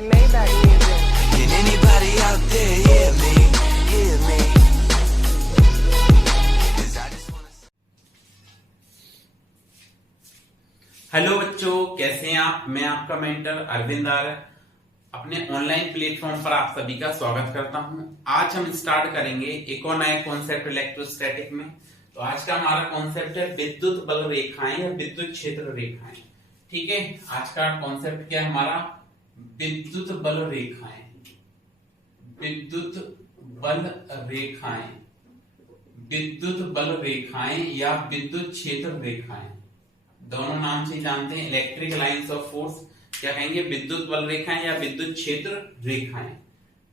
Maybach music. Can anybody out there hear me? Hear me? 'Cause I just wanna... hello बच्चों, कैसे हैं आप। मैं आपका मेंटर अरविंद आर्य अपने ऑनलाइन प्लेटफॉर्म पर आप सभी का स्वागत करता हूं। आज हम स्टार्ट करेंगे एक और नया कॉन्सेप्ट इलेक्ट्रोस्टैटिक में। तो आज का हमारा कॉन्सेप्ट है विद्युत बल रेखाएं या विद्युत क्षेत्र रेखाएं। ठीक है, आज का कॉन्सेप्ट क्या है हमारा, विद्युत बल रेखाएं। विद्युत बल रेखाएं, विद्युत बल रेखाएं या विद्युत क्षेत्र रेखाएं, दोनों नाम से जानते हैं। इलेक्ट्रिक लाइंस ऑफ फोर्स क्या कहेंगे, विद्युत बल रेखाएं या विद्युत क्षेत्र रेखाएं।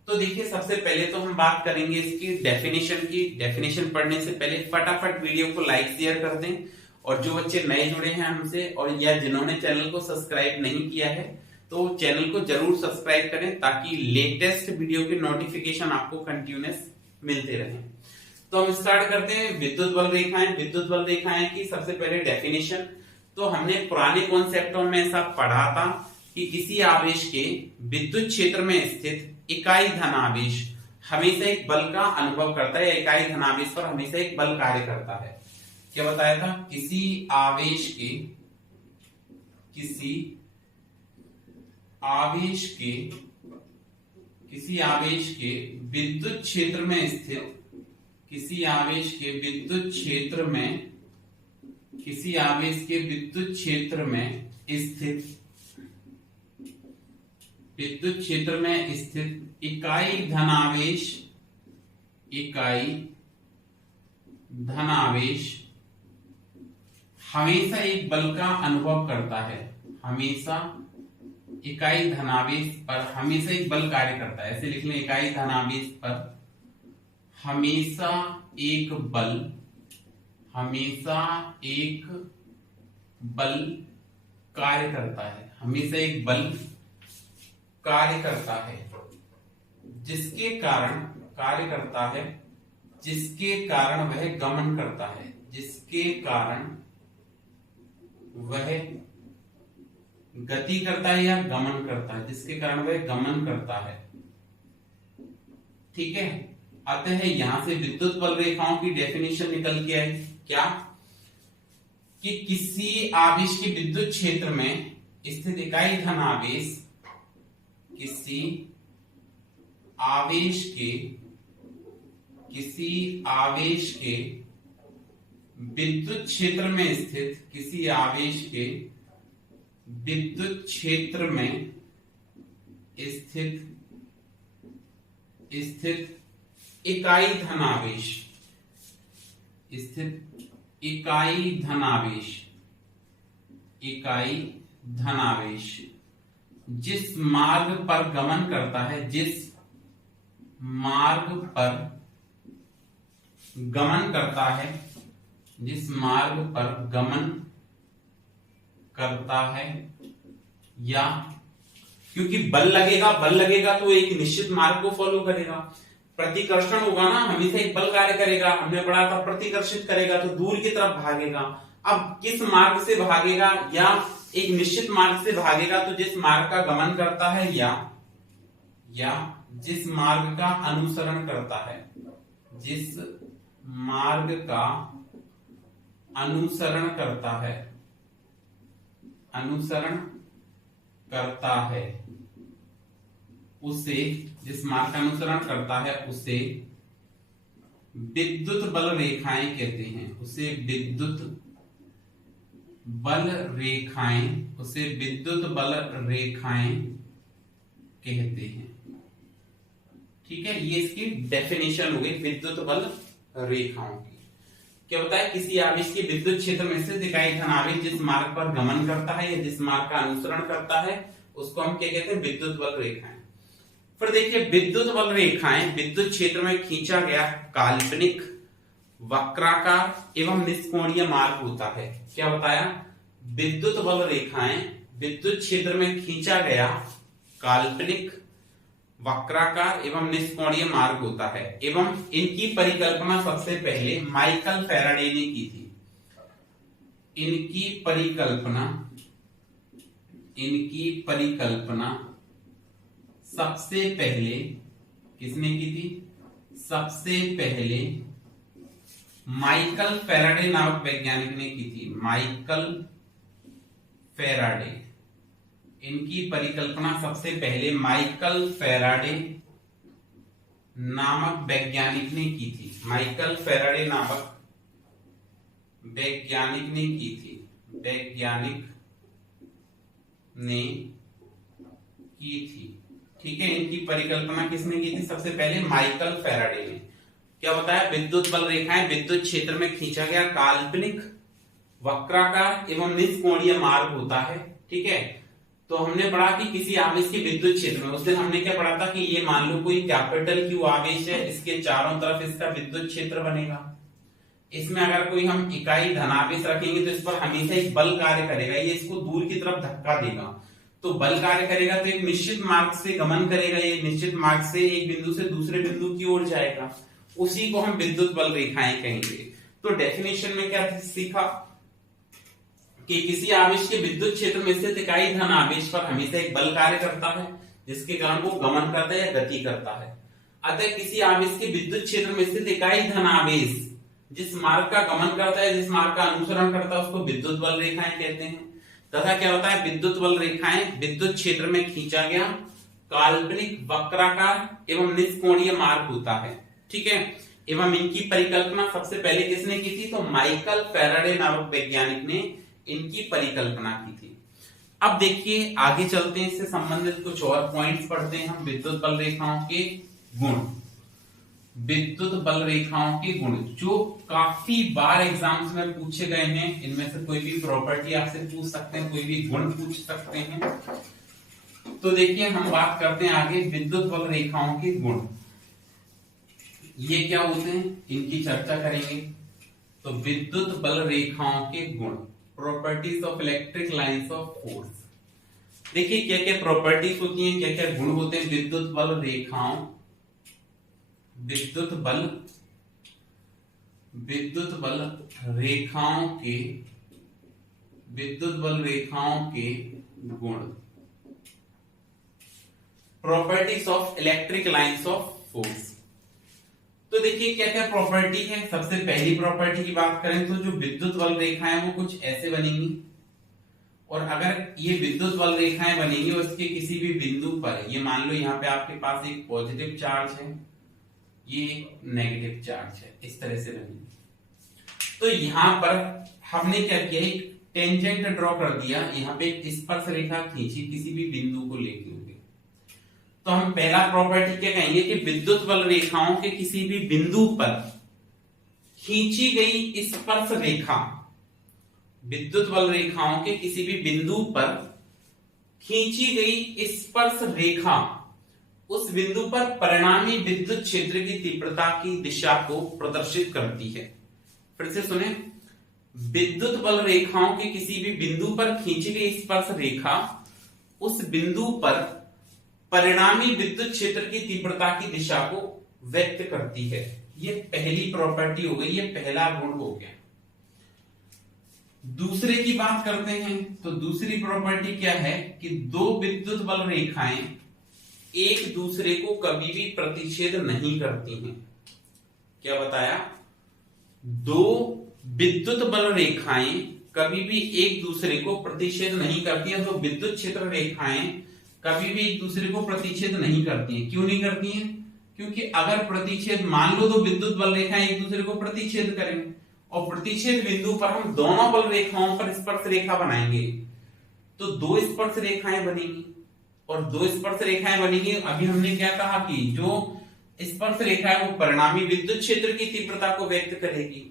तो देखिए, सबसे पहले तो हम बात करेंगे इसकी डेफिनेशन की। डेफिनेशन पढ़ने से पहले फटाफट वीडियो को लाइक शेयर कर दें, और जो बच्चे नए जुड़े हैं हमसे और या जिन्होंने चैनल को सब्सक्राइब नहीं किया है तो चैनल को जरूर सब्सक्राइब करें, ताकि लेटेस्ट वीडियो के नोटिफिकेशन आपको कंटिन्यूअस मिलते रहें। तो हम स्टार्ट करते हैं विद्युत बल रेखाएं। विद्युत बल रेखाएं की सबसे पहले डेफिनेशन, तो हमने पुराने कॉन्सेप्टों में ऐसा पढ़ा था कि किसी आवेश के विद्युत क्षेत्र में स्थित इकाई धनावेश हमेशा एक बल का अनुभव करता है, या इकाई धनावेश पर हमेशा एक बल कार्य करता है। क्या बताया था, किसी आवेश के विद्युत क्षेत्र में स्थित, किसी आवेश के विद्युत क्षेत्र में स्थित इकाई धनावेश हमेशा एक बल का अनुभव करता है। हमेशा इकाई धनावेश पर हमेशा एक बल कार्य करता है। ऐसे लिख लें, इकाई धनावेश पर हमेशा एक बल कार्य करता है। हमेशा एक बल कार्य करता है, जिसके कारण वह गमन करता है। जिसके कारण वह गति करता है या गमन करता है, जिसके कारण वह गमन करता है। ठीक है, अतः यहां से विद्युत बल रेखाओं की डेफिनेशन निकल के आई क्या, कि किसी आवेश के विद्युत क्षेत्र में स्थित इकाई धनावेश किसी आवेश के विद्युत क्षेत्र में स्थित इकाई धनावेश जिस मार्ग पर गमन करता है, या क्योंकि बल लगेगा तो एक निश्चित मार्ग को फॉलो करेगा। प्रतिकर्षण होगा ना, हमेशा एक बल कार्य करेगा। हमने पढ़ा था प्रतिकर्षित करेगा तो दूर की तरफ भागेगा। अब किस मार्ग से भागेगा, या एक निश्चित मार्ग से भागेगा, तो जिस मार्ग का गमन करता है या जिस मार्ग का अनुसरण करता है, जिस मार्ग का अनुसरण करता है उसे, जिस मार्ग का अनुसरण करता है उसे विद्युत बल रेखाएं कहते हैं। उसे विद्युत बल रेखाएं कहते हैं। ठीक है, ये इसकी डेफिनेशन हो गई विद्युत बल रेखाओं की। क्या बताया, किसी आवेश के विद्युत क्षेत्र में स्थित इकाई धनावेश जिस मार्ग पर गमन करता है या जिस मार्ग का अनुसरण करता है उसको हम क्या कहते हैं, विद्युत बल रेखाएं। फिर देखिए, विद्युत बल रेखाएं विद्युत क्षेत्र में खींचा गया काल्पनिक, वक्राकार एवं निष्कोणीय मार्ग होता है। क्या बताया, विद्युत बल रेखाएं विद्युत क्षेत्र में खींचा गया काल्पनिक, वक्राकार एवं निष्कोणीय मार्ग होता है। एवं इनकी परिकल्पना सबसे पहले माइकल फैराडे ने की थी। इनकी परिकल्पना सबसे पहले किसने की थी? सबसे पहले माइकल फैराडे नामक वैज्ञानिक ने की थी। माइकल फैराडे, इनकी परिकल्पना सबसे पहले माइकल फैराडे नामक वैज्ञानिक ने की थी। माइकल फैराडे नामक वैज्ञानिक ने की थी। वैज्ञानिक ने की थी, ठीक है। इनकी परिकल्पना किसने की थी? सबसे पहले माइकल फैराडे ने। क्या बताया? विद्युत बल रेखाएं विद्युत क्षेत्र में खींचा गया काल्पनिक वक्राकार एवं निष्कोणीय मार्ग होता है, ठीक है। तो हमने पढ़ा कि किसी आवेश के विद्युत क्षेत्र में, उस दिन हमने क्या पढ़ा था कि ये मान लो कोई कैपिटल क्यू आवेश है, इसके चारों तरफ इसका विद्युत क्षेत्र बनेगा। इसमें अगर कोई हम इकाई धनावेश रखेंगे तो इस पर हमेशा एक बल कार्य करेगा, ये इसको दूर की तरफ धक्का देगा, तो बल कार्य करेगा तो एक निश्चित मार्ग से गमन करेगा, ये निश्चित मार्ग से एक बिंदु से दूसरे बिंदु की ओर जाएगा, उसी को हम विद्युत बल रेखाएं कहेंगे। तो डेफिनेशन में क्या सीखा कि किसी आवेश के विद्युत क्षेत्र में स्थित इकाई धन आवेश पर हमेशा एक बल कार्य करता है, जिसके कारण वो गमन करता है या गति करता है। अतः किसी आवेश के विद्युत क्षेत्र में स्थित इकाई धन आवेश जिस मार्ग का गमन करता है, जिस मार्ग का अनुसरण करता है, उसको विद्युत बल रेखाएं कहते हैं। तथा क्या होता है? विद्युत बल रेखाएं विद्युत क्षेत्र में खींचा गया काल्पनिक वक्राकार एवं निष्कोणीय मार्ग होता है, ठीक है। एवं इनकी परिकल्पना सबसे पहले किसने की थी? तो माइकल फैराडे नामक वैज्ञानिक ने इनकी परिकल्पना की थी। अब देखिए आगे चलते हैं, इससे संबंधित कुछ और पॉइंट्स पढ़ते हैं हम। विद्युत बल रेखाओं के गुण। विद्युत बल रेखाओं के गुण जो काफी बार एग्जाम्स में पूछे गए हैं, इनमें से कोई भी प्रॉपर्टी आपसे पूछ सकते हैं, कोई भी गुण पूछ सकते हैं। तो देखिए हम बात करते हैं आगे विद्युत बल रेखाओं के गुण। ये क्या होते हैं, इनकी चर्चा करेंगे। तो विद्युत बल रेखाओं के गुण, properties of electric lines of force. देखिए क्या क्या प्रॉपर्टीज होती हैं, क्या क्या गुण होते हैं विद्युत बल रेखाओं, विद्युत बल रेखाओं के गुण। Properties of electric lines of force. तो देखिए क्या क्या प्रॉपर्टी है। सबसे पहली प्रॉपर्टी की बात करें तो जो विद्युत बल रेखाएं वो कुछ ऐसे बनेंगी, और अगर ये विद्युत बल रेखाएं बनेंगी और इसके किसी भी बिंदु पर, ये मान लो यहाँ पे आपके पास एक पॉजिटिव चार्ज है, ये नेगेटिव चार्ज है, इस तरह से बनेगी। तो यहाँ पर हमने क्या किया, एक टेंजेंट ड्रॉ कर दिया, यहाँ पे एक स्पर्श रेखा खींची किसी भी बिंदु को लेके हुए। तो हम पहला प्रॉपर्टी क्या कहेंगे कि विद्युत बल रेखाओं के किसी भी बिंदु पर खींची गई स्पर्श रेखा, विद्युत बल रेखाओं के किसी भी बिंदु पर खींची गई स्पर्श रेखा उस बिंदु पर परिणामी विद्युत क्षेत्र की तीव्रता की दिशा को प्रदर्शित करती है। फिर से सुने, विद्युत बल रेखाओं के किसी भी बिंदु पर खींची गई स्पर्श रेखा उस बिंदु पर परिणामी विद्युत क्षेत्र की तीव्रता की दिशा को व्यक्त करती है। ये पहली प्रॉपर्टी हो गई, ये पहला गुण हो गया। दूसरे की बात करते हैं तो दूसरी प्रॉपर्टी क्या है कि दो विद्युत बल रेखाएं एक दूसरे को कभी भी प्रतिच्छेद नहीं करती हैं। क्या बताया? दो विद्युत बल रेखाएं कभी भी एक दूसरे को प्रतिच्छेद नहीं करती हैं। तो विद्युत क्षेत्र रेखाएं कभी भी एक दूसरे को प्रतिच्छेद नहीं करती हैं। क्यों नहीं करती हैं? क्योंकि अगर प्रतिच्छेद, मान लो दो विद्युत बल रेखाएं एक दूसरे को प्रतिच्छेद करेंगे और प्रतिच्छेद बिंदु पर हम दोनों बल रेखाओं पर स्पर्श रेखा बनाएंगे, तो दो स्पर्श रेखाएं बनेंगी, और दो स्पर्श रेखाएं बनेंगी। अभी हमने क्या कहा कि जो स्पर्श रेखा है वो परिणामी विद्युत क्षेत्र की तीव्रता को व्यक्त करेगी।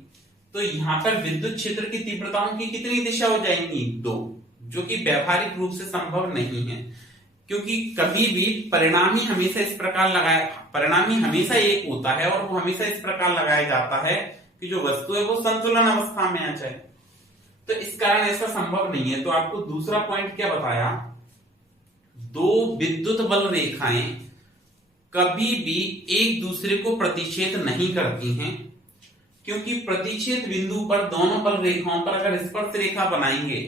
तो यहाँ पर विद्युत क्षेत्र की तीव्रताओं की कितनी दिशा हो जाएंगी? दो, जो कि व्यावहारिक रूप से संभव नहीं है, क्योंकि कभी भी परिणामी हमेशा इस प्रकार लगाया, परिणामी हमेशा एक होता है और वो हमेशा इस प्रकार लगाया जाता है कि जो वस्तु है वो संतुलन अवस्था में आ जाए। तो इस कारण ऐसा संभव नहीं है। तो आपको दूसरा पॉइंट क्या बताया, दो विद्युत बल रेखाएं कभी भी एक दूसरे को प्रतिच्छेद नहीं करती हैं, क्योंकि प्रतिच्छेद बिंदु पर दोनों बल रेखाओं पर अगर स्पर्श रेखा बनाएंगे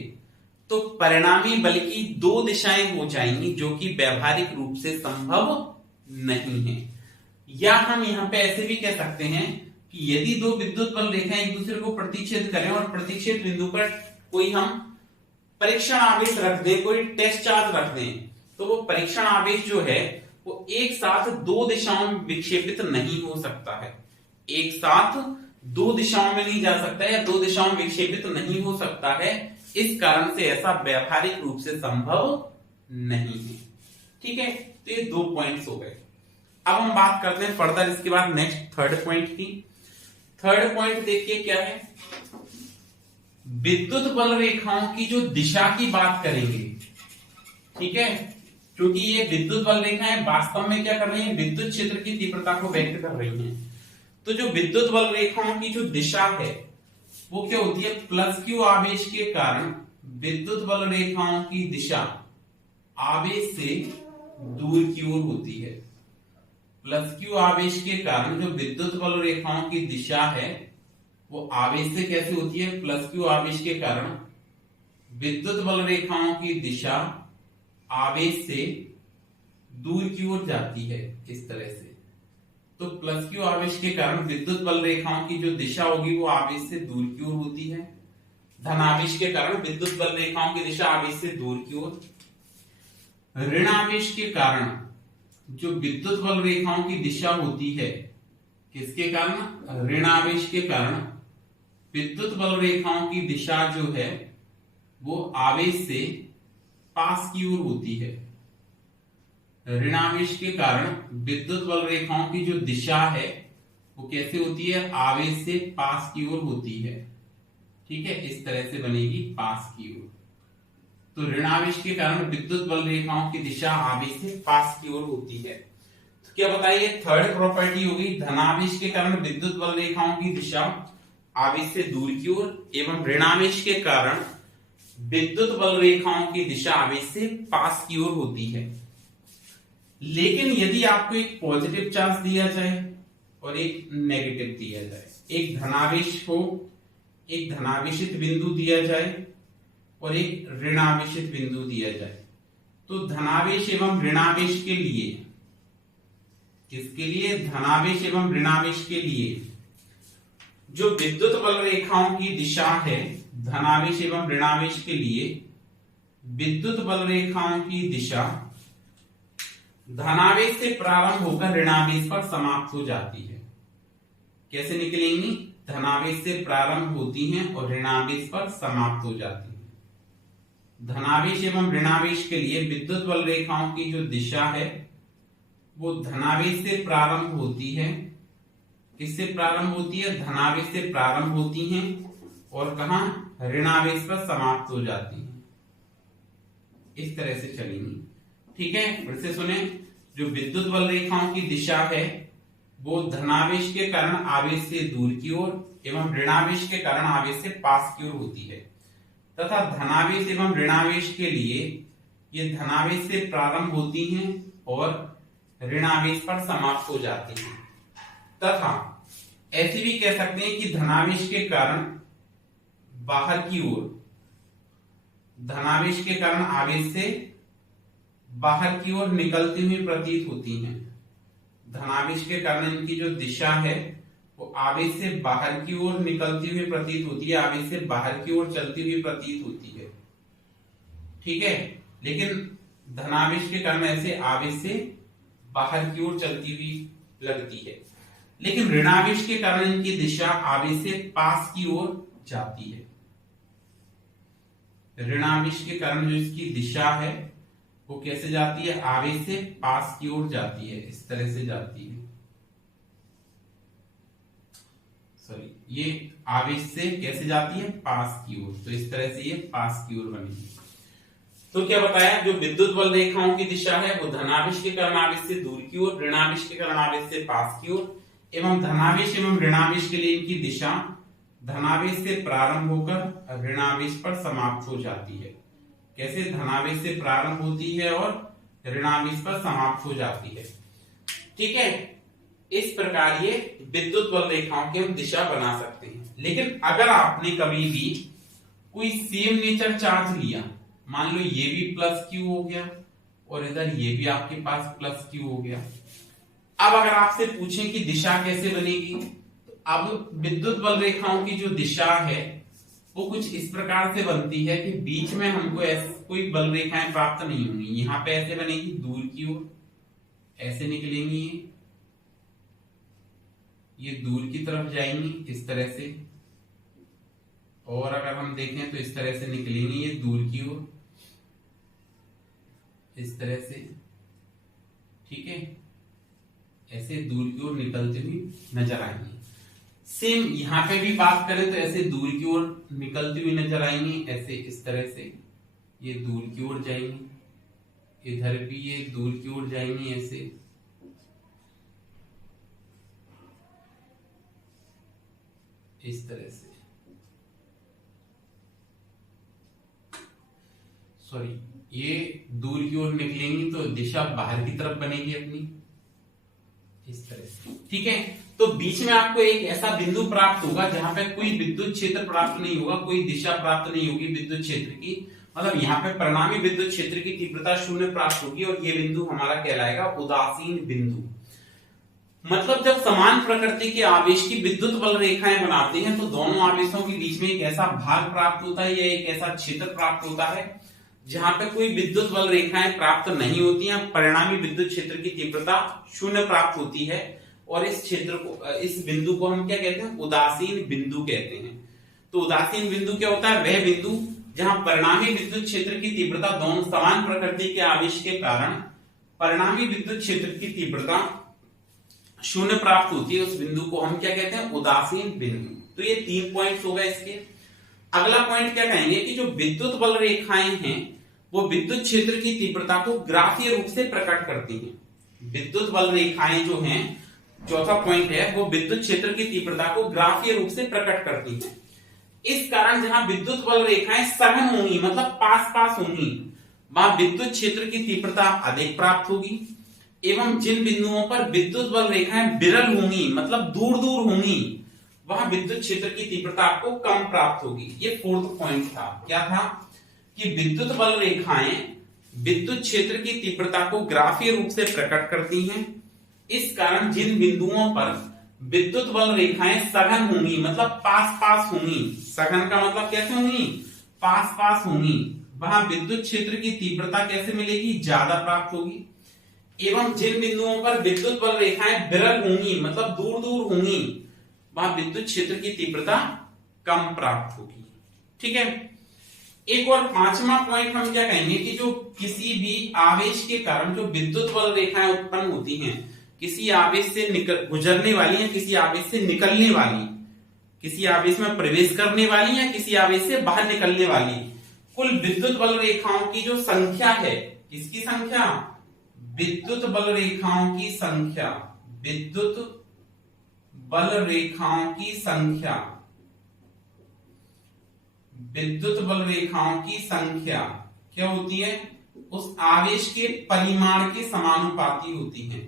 तो परिणामी बल की दो दिशाएं हो जाएंगी, जो कि व्यवहारिक रूप से संभव नहीं है। या हम यहां पे ऐसे भी कह सकते हैं कि यदि दो विद्युत बल रेखाएं एक दूसरे को प्रतिच्छेद करें और प्रतिच्छेद बिंदु पर कोई हम परीक्षण आवेश रख दें, कोई टेस्ट चार्ज रख दें, तो वो परीक्षण आवेश जो है वो एक साथ दो दिशाओं में विक्षेपित नहीं हो सकता है, एक साथ दो दिशाओं में नहीं जा सकता है या दो दिशाओं में विक्षेपित नहीं हो सकता है। इस कारण से ऐसा व्यवहारिक रूप से संभव नहीं है। ठीक है, तो ये 2 पॉइंट्स हो गए। अब हम बात करते हैं फर्दर इसके बाद नेक्स्ट थर्ड पॉइंट की। थर्ड पॉइंट देखिए क्या है, विद्युत बल रेखाओं की जो दिशा की बात करेंगे। ठीक है, क्योंकि ये विद्युत बल रेखाएं वास्तव में क्या कर रही हैं, विद्युत क्षेत्र की तीव्रता को व्यक्त कर रही हैं। तो जो विद्युत बल रेखाओं की जो दिशा है वो क्या होती है, प्लस क्यू आवेश के कारण विद्युत बल रेखाओं की दिशा आवेश से दूर की ओर होती है। प्लस क्यू आवेश के कारण जो विद्युत बल रेखाओं की दिशा है वो आवेश से कैसे होती है, प्लस क्यू आवेश के कारण विद्युत बल रेखाओं की दिशा आवेश से दूर की ओर जाती है इस तरह से। तो प्लस क्यू आवेश के कारण विद्युत बल रेखाओं की जो दिशा होगी वो आवेश से दूर की ओर होती है। धन आवेश के कारण विद्युत बल रेखाओं की दिशा आवेश से दूर की ओर। ऋण आवेश के कारण जो विद्युत बल रेखाओं की दिशा होती है, किसके कारण, ऋण आवेश के कारण विद्युत बल रेखाओं की दिशा जो है वो आवेश से पास की ओर होती है। ऋण आवेश के कारण विद्युत बल रेखाओं की जो दिशा है वो कैसे होती है, आवेश से पास की ओर होती है। ठीक है, इस तरह से बनेगी पास की ओर। तो ऋण आवेश के कारण विद्युत बल रेखाओं की दिशा आवेश से पास की ओर होती है। तो क्या बताइए, थर्ड प्रॉपर्टी होगी, धनावेश के कारण विद्युत बल रेखाओं की दिशा आवेश से दूर की ओर एवं ऋणावेश के कारण विद्युत बल रेखाओं की दिशा आवेश से पास की ओर होती है। लेकिन यदि आपको एक पॉजिटिव चार्ज दिया जाए और एक नेगेटिव दिया जाए, एक धनावेश हो, एक धनावेशित बिंदु दिया जाए और एक ऋणावेशित बिंदु दिया जाए, तो धनावेश एवं ऋणावेश के लिए, किसके लिए, धनावेश एवं ऋणावेश के लिए जो विद्युत बल रेखाओं की दिशा है, धनावेश एवं ऋणावेश के लिए विद्युत बल रेखाओं की दिशा धनावेश से प्रारंभ होकर ऋणावेश पर समाप्त हो जाती है। कैसे निकलेंगी, धनावेश से प्रारंभ होती हैं और ऋणावेश पर समाप्त हो जाती है। धनावेश एवं ऋणावेश के लिए विद्युत बल रेखाओं की जो दिशा है वो धनावेश से प्रारंभ होती है। किससे प्रारंभ होती है, धनावेश से प्रारंभ होती हैं और कहां, ऋणावेश पर समाप्त हो जाती है। इस तरह से चलेंगी। ठीक है, फिर से सुने, जो विद्युत बल रेखाओं की दिशा है वो धनावेश के कारण आवेश से दूर की ओर एवं ऋणावेश के कारण आवेश से पास की ओर होती है, तथा धनावेश एवं ऋणावेश के लिए ये धनावेश से प्रारंभ होती हैं और ऋणावेश पर समाप्त हो जाती हैं। तथा ऐसे भी कह सकते हैं कि धनावेश के कारण बाहर की ओर, धनावेश के कारण आवेश से बाहर की ओर निकलती हुई प्रतीत होती हैं। धनावेश के कारण इनकी जो दिशा है वो आवेश से बाहर की ओर निकलती हुई प्रतीत होती है, आवेश से बाहर की ओर चलती हुई प्रतीत होती है। ठीक है, लेकिन धनावेश के कारण ऐसे आवेश से बाहर की ओर चलती हुई लगती है। लेकिन ऋणावेश के कारण इनकी दिशा आवेश से पास की ओर जाती है। ऋणावेश के कारण जो इसकी दिशा है वो कैसे जाती है, आवेश से पास की ओर जाती है, इस तरह से जाती है। सॉरी, ये आवेश से कैसे जाती है, पास की ओर। तो इस तरह से ये पास की ओर बनेगी। तो क्या बताया, जो विद्युत बल रेखाओं की दिशा है वो धनावेश के कारण आवेश से दूर की ओर, ऋणावेश के कारण आवेश से पास की ओर एवं धनावेश एवं ऋणावेश के लिए इनकी दिशा धनावेश से प्रारंभ होकर ऋणावेश पर समाप्त हो जाती है। कैसे, धनावेश से प्रारंभ होती है और ऋणावेश पर समाप्त हो जाती है। ठीक है, इस प्रकार ये विद्युत बल रेखाओं की हम दिशा बना सकते हैं। लेकिन अगर आपने कभी भी कोई सेम नेचर चार्ज लिया, मान लो ये भी प्लस क्यू हो गया और इधर ये भी आपके पास प्लस क्यू हो गया। अब अगर आपसे पूछें कि दिशा कैसे बनेगी, तो अब विद्युत बल रेखाओं की जो दिशा है वो कुछ इस प्रकार से बनती है कि बीच में हमको कोई बल रेखाएं प्राप्त नहीं होंगी। यहां पे ऐसे बनेगी दूर की ओर, ऐसे निकलेंगी ये दूर की तरफ जाएंगी इस तरह से, और अगर हम देखें तो इस तरह से निकलेंगी ये दूर की ओर इस तरह से, ठीक है, ऐसे दूर की ओर निकलती हुई नजर आएंगी। सेम यहां पे भी बात करें तो ऐसे दूर की ओर निकलती हुई नजर आएंगी, ऐसे इस तरह से ये दूर की ओर जाएंगी, इधर भी ये दूर की ओर जाएंगी ऐसे, इस तरह से, सॉरी ये दूर की ओर निकलेंगी तो दिशा बाहर की तरफ बनेगी अपनी इस तरह से, ठीक है। तो बीच में आपको एक ऐसा बिंदु प्राप्त होगा जहां पे कोई विद्युत क्षेत्र प्राप्त नहीं होगा, कोई दिशा प्राप्त नहीं होगी विद्युत क्षेत्र की, मतलब यहाँ पे परिणामी विद्युत क्षेत्र की तीव्रता शून्य प्राप्त होगी और ये बिंदु हमारा कहलाएगा उदासीन बिंदु। मतलब जब समान प्रकृति के आवेश की विद्युत बल रेखाएं बनाते हैं तो दोनों आवेशों के बीच में एक ऐसा भाग प्राप्त होता है या एक ऐसा क्षेत्र प्राप्त होता है जहां पे कोई विद्युत बल रेखाएं प्राप्त नहीं होती हैं, परिणामी विद्युत क्षेत्र की तीव्रता शून्य प्राप्त होती है और इस क्षेत्र को, इस बिंदु को हम क्या कहते हैं, उदासीन बिंदु कहते हैं। तो उदासीन बिंदु क्या होता है, वह बिंदु जहां परिणामी विद्युत क्षेत्र की तीव्रता दोनों समान प्रकृति के आवेश के कारण परिणामी विद्युत क्षेत्र की तीव्रता शून्य प्राप्त होती है, उस बिंदु को हम क्या कहते हैं, उदासीन बिंदु। तो ये 3 पॉइंट्स हो गए इसके। अगला पॉइंट क्या कहेंगे कि जो विद्युत बल रेखाएं हैं वो विद्युत क्षेत्र की तीव्रता को ग्राफीय रूप से प्रकट करती हैं। विद्युत बल रेखाएं जो हैं, चौथा पॉइंट है, वो विद्युत क्षेत्र की तीव्रता को ग्राफीय रूप से प्रकट करती हैं। इस कारण जहां विद्युत बल रेखाएं सघन होंगी, मतलब पास पास होंगी, वहां विद्युत क्षेत्र की तीव्रता अधिक प्राप्त होगी, एवं जिन बिंदुओं पर विद्युत बल रेखाएं विरल होंगी, मतलब दूर दूर होंगी, वहां विद्युत क्षेत्र की तीव्रता आपको कम प्राप्त होगी। ये 4th पॉइंट था। क्या था कि विद्युत बल रेखाएं विद्युत क्षेत्र की तीव्रता को ग्राफीय रूप से प्रकट करती हैं। इस कारण जिन बिंदुओं पर विद्युत बल रेखाएं सघन होंगी, मतलब पास पास होंगी, सघन का मतलब कैसे होंगी, पास पास होंगी, वहां विद्युत क्षेत्र की तीव्रता कैसे मिलेगी, ज्यादा प्राप्त होगी। एवं जिन बिंदुओं पर विद्युत बल रेखाएं विरल होंगी, मतलब दूर दूर होंगी, वहां विद्युत क्षेत्र की तीव्रता कम प्राप्त होगी। ठीक है। एक और 5वां पॉइंट हम क्या कहेंगे कि जो किसी भी आवेश के कारण जो विद्युत बल रेखाएं उत्पन्न होती हैं, किसी आवेश से गुजरने वाली या किसी आवेश से निकलने वाली, किसी आवेश में प्रवेश करने वाली या किसी आवेश से बाहर निकलने वाली कुल विद्युत बल रेखाओं की जो संख्या है, किसकी संख्या, विद्युत बल रेखाओं की संख्या, विद्युत बल रेखाओं की संख्या, विद्युत बल रेखाओं की संख्या क्या होती है, उस आवेश के परिमाण के समानुपाती होती है।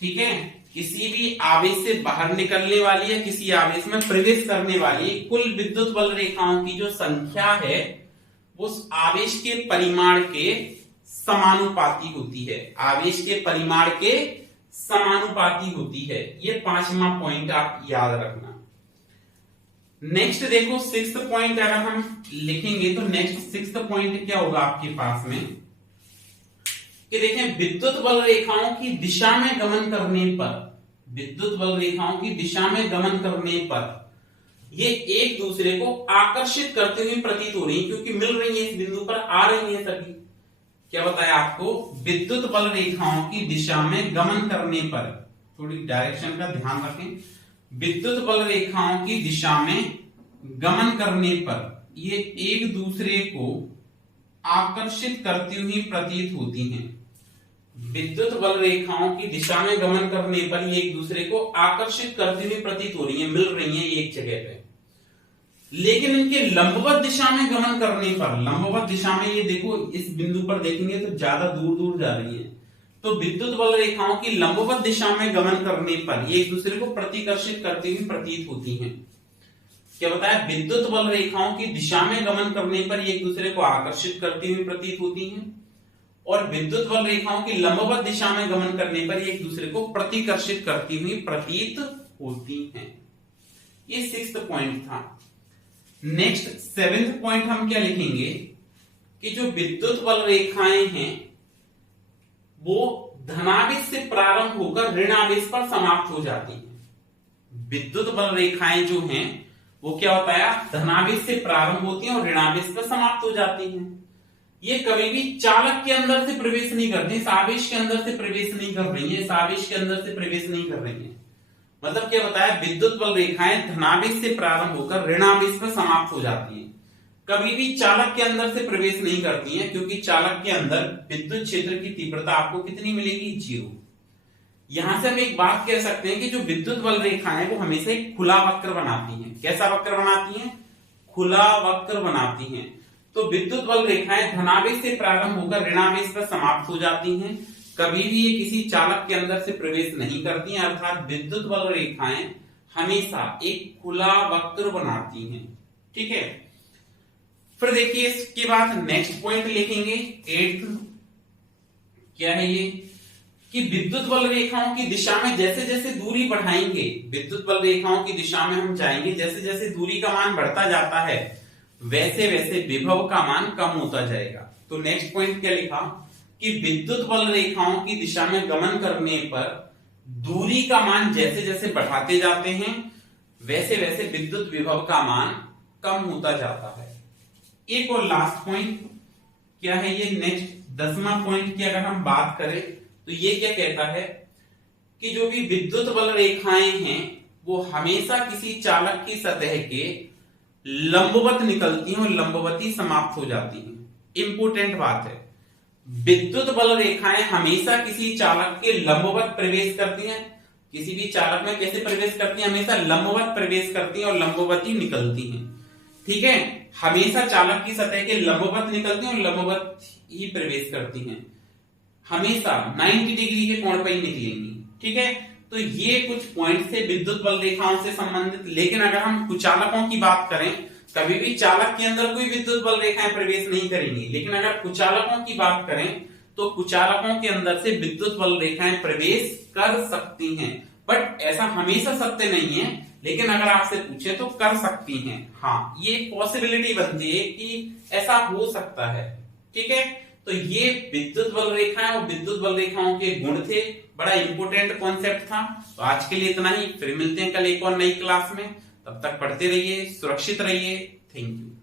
ठीक है। किसी भी आवेश से बाहर निकलने वाली या किसी आवेश में प्रवेश करने वाली कुल विद्युत बल रेखाओं की जो संख्या है उस आवेश के परिमाण के समानुपाती होती है, आवेश के परिमाण के समानुपाती होती है। ये 5वां पॉइंट आप याद रखना। नेक्स्ट देखो 6th पॉइंट अगर हम लिखेंगे तो नेक्स्ट 6th पॉइंट क्या होगा आपके पास में कि देखें विद्युत बल रेखाओं की दिशा में गमन करने पर, विद्युत बल रेखाओं की दिशा में गमन करने पर ये एक दूसरे को आकर्षित करते हुए प्रतीत हो रही है, क्योंकि मिल रही है, इस बिंदु पर आ रही है सभी। क्या बताया आपको, विद्युत बल रेखाओं की दिशा में गमन करने पर, थोड़ी डायरेक्शन का ध्यान रखें, विद्युत बल रेखाओं की दिशा में गमन करने पर ये एक दूसरे को आकर्षित करती हुई प्रतीत होती हैं। विद्युत बल रेखाओं की दिशा में गमन करने पर ये एक दूसरे को आकर्षित करती हुई प्रतीत हो रही है, मिल रही है एक जगह पे। लेकिन इनके लंबवत दिशा में गमन करने पर, लंबवत दिशा में ये देखो इस बिंदु पर देखेंगे तो ज्यादा दूर दूर जा रही है, तो विद्युत बल रेखाओं की लंबवत दिशा में गमन करने पर ये एक दूसरे को प्रतिकर्षित करती हुई प्रतीत होती हैं। क्या बताया, विद्युत बल रेखाओं की दिशा में गमन करने पर ये एक दूसरे को आकर्षित करती हुई प्रतीत होती हैं, और विद्युत बल रेखाओं की लंबवत दिशा में गमन करने पर ये एक दूसरे को प्रतिकर्षित करती हुई प्रतीत होती हैं। ये 6th पॉइंट था। नेक्स्ट 7th पॉइंट हम क्या लिखेंगे कि जो विद्युत बल रेखाएं हैं वो धनावेश से प्रारंभ होकर ऋणावेश पर समाप्त हो जाती हैं। विद्युत बल रेखाएं जो हैं वो क्या होता है, धनावेश से प्रारंभ होती हैं और ऋणावेश पर समाप्त हो जाती हैं। ये कभी भी चालक के अंदर से प्रवेश नहीं करती, इस आवेश के अंदर से प्रवेश नहीं कर रही है, इस आवेश के अंदर से प्रवेश नहीं कर रही है। मतलब क्या बताया, विद्युत बल रेखाएं धनावेश से प्रारंभ होकर ऋणावेश पर समाप्त हो जाती हैं, कभी भी चालक के अंदर से प्रवेश नहीं करती हैं, क्योंकि चालक के अंदर विद्युत क्षेत्र की तीव्रता आपको कितनी मिलेगी, 0। यहां से हम एक बात कह सकते हैं कि जो विद्युत बल रेखाएं वो हमेशा एक खुला वक्र बनाती हैं। कैसा वक्र बनाती हैं, खुला वक्र बनाती हैं। तो विद्युत बल रेखाएं धनावेश से प्रारंभ होकर ऋणावेश पर समाप्त हो जाती हैं, कभी भी ये किसी चालक के अंदर से प्रवेश नहीं करती हैं, अर्थात विद्युत बल रेखाएं हमेशा एक खुला वक्र बनाती हैं। ठीक है, फिर देखिए इसके बाद नेक्स्ट पॉइंट लिखेंगे 8th। क्या है ये कि विद्युत बल रेखाओं की दिशा में जैसे जैसे दूरी बढ़ाएंगे, विद्युत बल रेखाओं की दिशा में हम जाएंगे, जैसे जैसे दूरी का मान बढ़ता जाता है वैसे वैसे विभव का मान कम होता जाएगा। तो नेक्स्ट पॉइंट क्या लिखा कि विद्युत बल रेखाओं की दिशा में गमन करने पर दूरी का मान जैसे जैसे बढ़ाते जाते हैं वैसे वैसे विद्युत विभव का मान कम होता जाता है। एक और लास्ट पॉइंट क्या है ये, नेक्स्ट 10वां पॉइंट की अगर हम बात करें तो ये क्या कहता है कि जो भी विद्युत बल रेखाएं हैं वो हमेशा किसी चालक की सतह के लंबवत निकलती हैं और लंबवती समाप्त हो जाती हैं। इंपोर्टेंट बात है, विद्युत बल रेखाएं हमेशा किसी चालक के लंबवत प्रवेश करती हैं। किसी भी चालक में कैसे प्रवेश करती हैं, हमेशा लंबवत प्रवेश करती हैं और लंबवती निकलती हैं। ठीक है, हमेशा चालक की सतह के लंबवत निकलती हैं और लंबवत ही प्रवेश करती हैं, हमेशा 90 डिग्री के कोण पर ही निकलेंगी। ठीक है, तो ये कुछ पॉइंट थे विद्युत बल रेखाओं से संबंधित। लेकिन अगर हम कुचालकों की बात करें, कभी भी चालक के अंदर कोई विद्युत बल रेखाएं प्रवेश नहीं करेंगी, लेकिन अगर कुचालकों की बात करें तो कुचालकों के अंदर से विद्युत बल रेखाएं प्रवेश कर सकती हैं। बट ऐसा हमेशा सत्य नहीं है, लेकिन अगर आपसे पूछे तो कर सकती हैं। हाँ, ये पॉसिबिलिटी बनती है कि ऐसा हो सकता है। ठीक है, तो ये विद्युत बल रेखाएं और विद्युत बल रेखाओं के गुण थे, बड़ा इंपॉर्टेंट कॉन्सेप्ट था। तो आज के लिए इतना ही, फिर मिलते हैं कल एक और नई क्लास में। तब तक पढ़ते रहिए, सुरक्षित रहिए। Thank you.